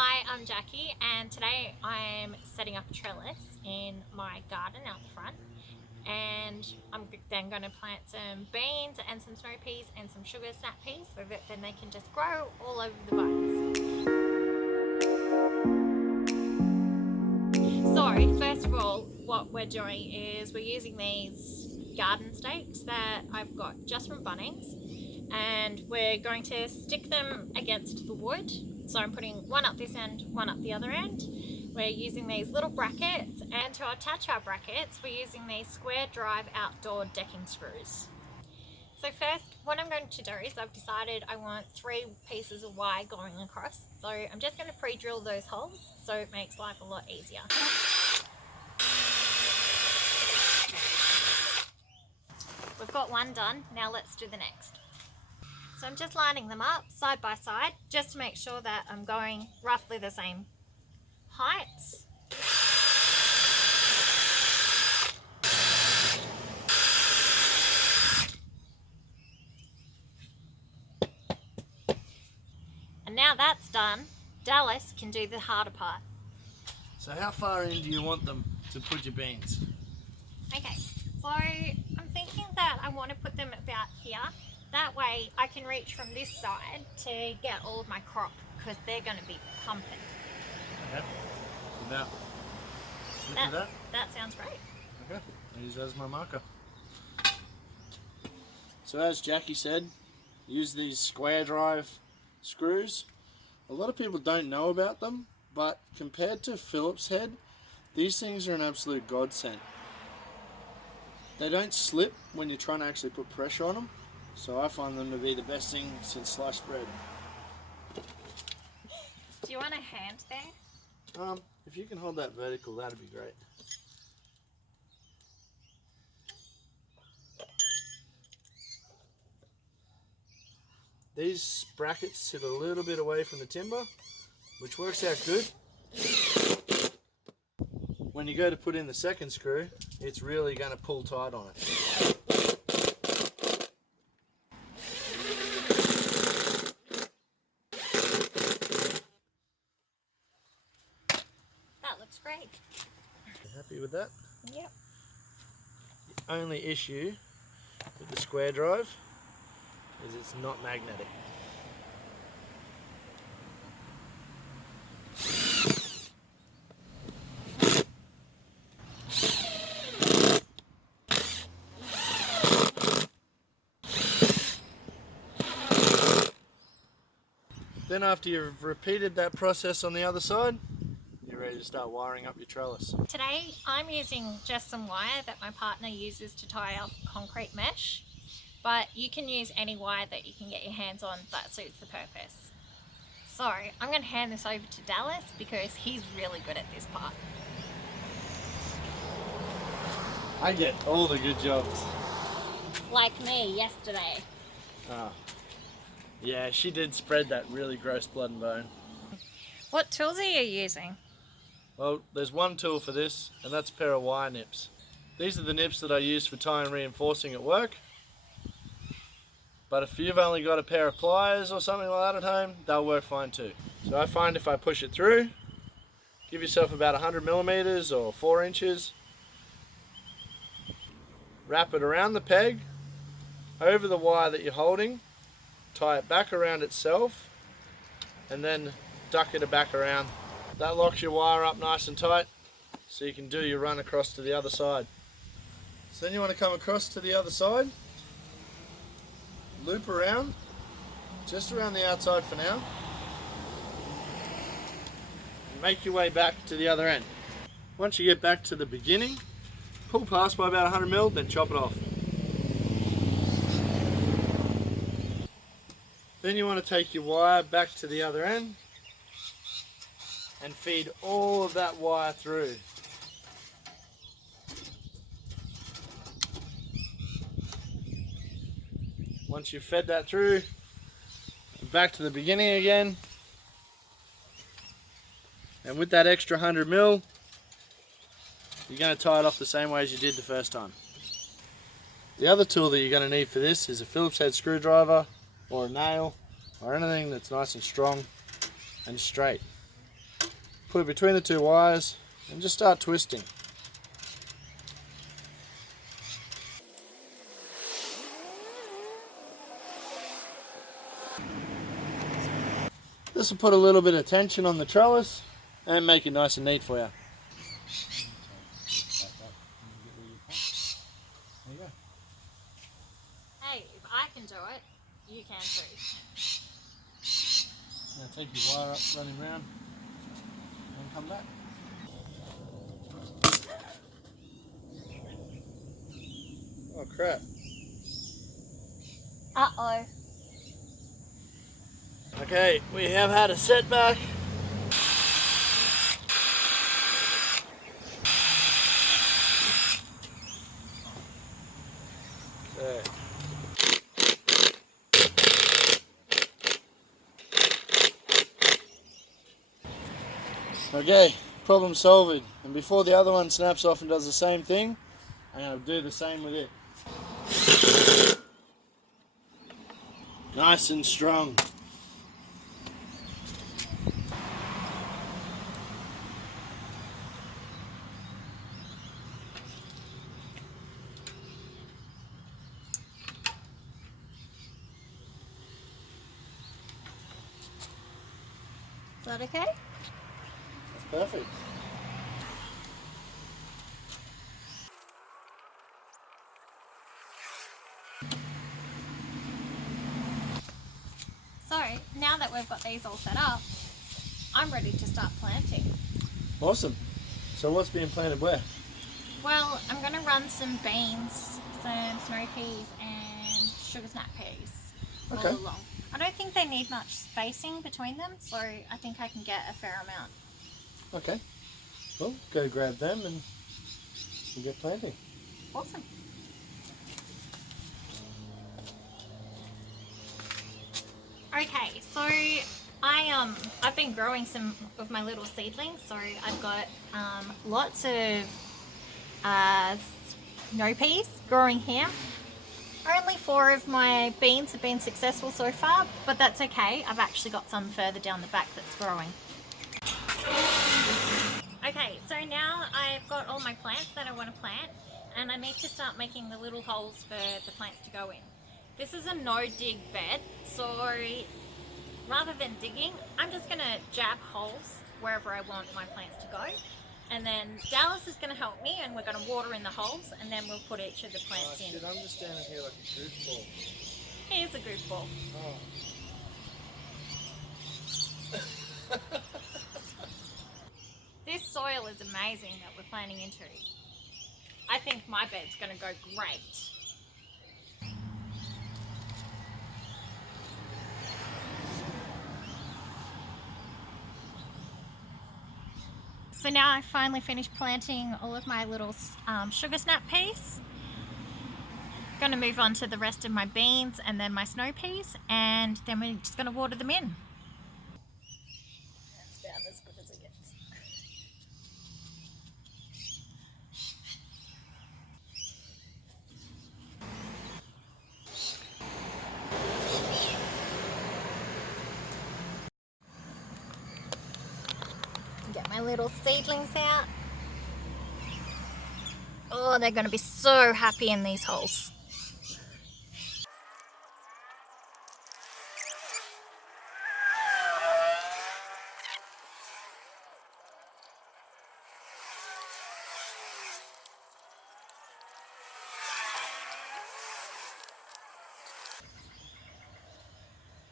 Hi, I'm Jackie and today I'm setting up a trellis in my garden out the front, and I'm then going to plant some beans and some snow peas and some sugar snap peas so that then they can just grow all over the vines. So first of all, what we're doing is we're using these garden stakes that I've got just from Bunnings, and we're going to stick them against the wood. So I'm putting one up this end, one up the other end. We're using these little brackets, and to attach our brackets we're using these square drive outdoor decking screws. So first, what I'm going to do is I've decided I want 3 pieces of wire going across. So I'm just going to pre-drill those holes so it makes life a lot easier. We've got one done, now let's do the next. So I'm just lining them up side by side just to make sure that I'm going roughly the same heights. And now that's done, Dallas can do the harder part. So how far in do you want them to put your beans? Okay, so I'm thinking that I want to put them about here. That way I can reach from this side to get all of my crop because they're going to be pumping. Okay. Now, look at that. That sounds great. Okay, I'll use that as my marker. So as Jackie said, use these square drive screws. A lot of people don't know about them, but compared to Phillips head, these things are an absolute godsend. They don't slip when you're trying to actually put pressure on them, so I find them to be the best thing since sliced bread. Do you want a hand there? If you can hold that vertical, that'd be great. These brackets sit a little bit away from the timber, which works out good. When you go to put in the second screw, it's really going to pull tight on it. That looks great. You happy with that? Yep. The only issue with the square drive is it's not magnetic. Then after you've repeated that process on the other side, you're ready to start wiring up your trellis. Today I'm using just some wire that my partner uses to tie off concrete mesh, but you can use any wire that you can get your hands on that suits the purpose. So I'm going to hand this over to Dallas because he's really good at this part. I get all the good jobs. Like me yesterday. Oh. Yeah, she did spread that really gross blood and bone. What tools are you using? Well, there's one tool for this, and that's a pair of wire nips. These are the nips that I use for tying reinforcing at work. But if you've only got a pair of pliers or something like that at home, they'll work fine too. So I find if I push it through, give yourself about 100 millimeters or 4 inches, wrap it around the peg, over the wire that you're holding, tie it back around itself, and then duck it back around. That locks your wire up nice and tight so you can do your run across to the other side. So then you want to come across to the other side, loop around, just around the outside for now, and make your way back to the other end. Once you get back to the beginning, pull past by about 100 mil, then chop it off. Then you want to take your wire back to the other end and feed all of that wire through. Once you've fed that through, back to the beginning again. And with that extra 100 mil, you're going to tie it off the same way as you did the first time. The other tool that you're going to need for this is a Phillips head screwdriver or a nail or anything that's nice and strong and straight. Put it between the two wires and just start twisting. This will put a little bit of tension on the trellis and make it nice and neat for you. There you go. Hey, if I can do it, you can too. Now take your wire up, running round, and come back. Oh crap. Uh-oh. Okay, we have had a setback. Okay, problem solved. And before the other one snaps off and does the same thing, I'm going to do the same with it. Nice and strong. Is that okay? That's perfect. So, now that we've got these all set up, I'm ready to start planting. Awesome. So what's being planted where? Well, I'm going to run some beans, some snow peas and sugar snap peas Okay. all along. I don't think they need much spacing between them, so I think I can get a fair amount. Okay. Well, go grab them and we'll get planting. Awesome. Okay, so I've been growing some of my little seedlings. So I've got lots of snow peas growing here. Only 4 of my beans have been successful so far, but that's okay. I've actually got some further down the back that's growing. Okay, so now I've got all my plants that I want to plant, and I need to start making the little holes for the plants to go in. This is a no-dig bed, so rather than digging, I'm just going to jab holes wherever I want my plants to go. And then Dallas is going to help me, and we're going to water in the holes, and then we'll put each of the plants in. Shit, I'm just standing here like a goofball. He is a goofball. Oh. This soil is amazing that we're planting into. I think my bed's going to go great. So now I finally finished planting all of my little sugar snap peas. Going to move on to the rest of my beans and then my snow peas, and then we're just going to water them in. That's about as good as it gets. Get my little seedlings out. Oh, they're going to be so happy in these holes.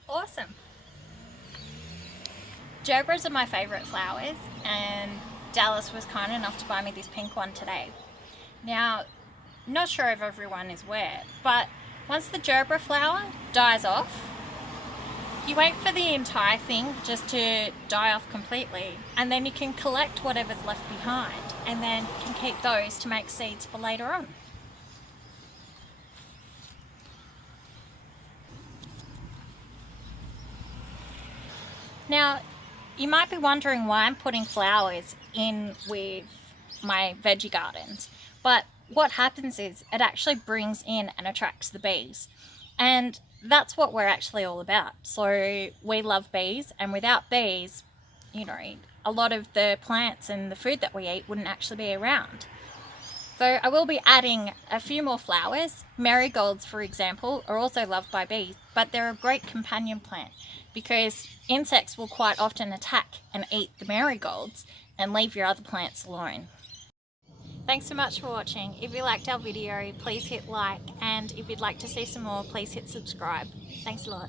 Awesome. Gerbils are my favourite flowers, and Dallas was kind enough to buy me this pink one today. Now, not sure if everyone is aware, but once the gerbera flower dies off, you wait for the entire thing just to die off completely, and then you can collect whatever's left behind, and then you can keep those to make seeds for later on. Now, you might be wondering why I'm putting flowers in with my veggie gardens, but what happens is it actually brings in and attracts the bees, and that's what we're actually all about. So we love bees, and without bees, a lot of the plants and the food that we eat wouldn't actually be around. So I will be adding a few more flowers. Marigolds, for example, are also loved by bees, but they're a great companion plant because insects will quite often attack and eat the marigolds and leave your other plants alone. Thanks so much for watching. If you liked our video, please hit like, and if you'd like to see some more, please hit subscribe. Thanks a lot.